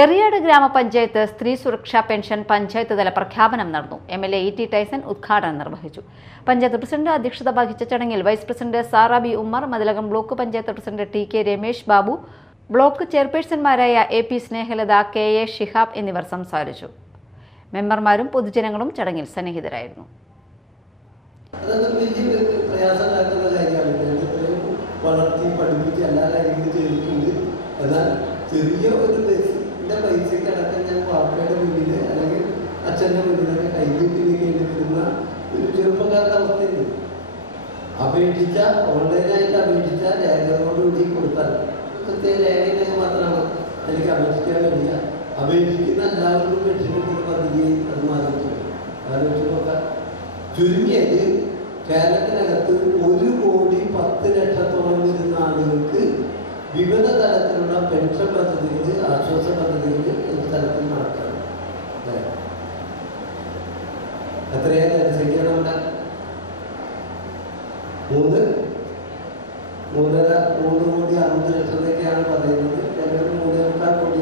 എറിയാട് ഗ്രാമപഞ്ചായത്ത് സ്ത്രീ സുരക്ഷാ പെൻഷൻ പഞ്ചായത്ത് തല പ്രഖ്യാപനം നടന്നു. MLA E.T. ടൈസൺ ഉദ്ഘാടനം നിർവഹിച്ചു. പഞ്ചായത്ത് പ്രസിഡന്റ് അധ്യക്ഷത വഹിച്ച ചടങ്ങിൽ vice president Sara B Ummer, Mathilakam block panchayat president T.K. Ramesh Babu, block ചെയർപേഴ്സൺമാരായ A.P. സ്നേഹലത, K.A. ഷിഹാബ് എന്നിവർ സംസാരിച്ചു. മെമ്പർമാരും പൊതുജനങ്ങളും ചടങ്ങിൽ സന്നിഹിതരായിരുന്നു. ചെറിയ ഒരു ബസ്സിൻ്റെ പൈസയ്ക്ക് അടക്കം ഞാൻ വാപ്പയുടെ മുന്നിൽ അല്ലെങ്കിൽ അച്ഛൻ്റെ മുന്നിലൊക്കെ കൈകിട്ടിരിക്കേണ്ടി വരുന്ന ഒരു ചെറുപ്പക്കാരുടെ അവസ്ഥയുണ്ട്. ഓൺലൈനായിട്ട് അപേക്ഷിച്ച രേഖകളോടുകൂടി കൊടുത്താൽ പ്രത്യേക രേഖയിലേക്ക് മാത്രമാണ് എനിക്ക് അപേക്ഷിക്കാൻ കഴിയുക. അപേക്ഷിക്കുന്ന എല്ലാവർക്കും പെൻഷൻ കിട്ടുന്ന പദ്ധതി അത് ആലോചിച്ചൊക്കെ ചുരുങ്ങിയത് കേരളത്തിനകത്ത് 1,10,00,000 വരുന്ന ആളുകൾക്ക് വിവിധ തരത്തിലുള്ള പെൻഷൻ പദ്ധതികൾ, ആശ്വാസ പദ്ധതികൾ ഈ തലത്തിൽ നടക്കണം. എത്രയാണ് ജനസംഖ്യ? നമ്മുടെ 3,60,00,000 പറയുന്നത്. ചിലർ 3,4 കോടി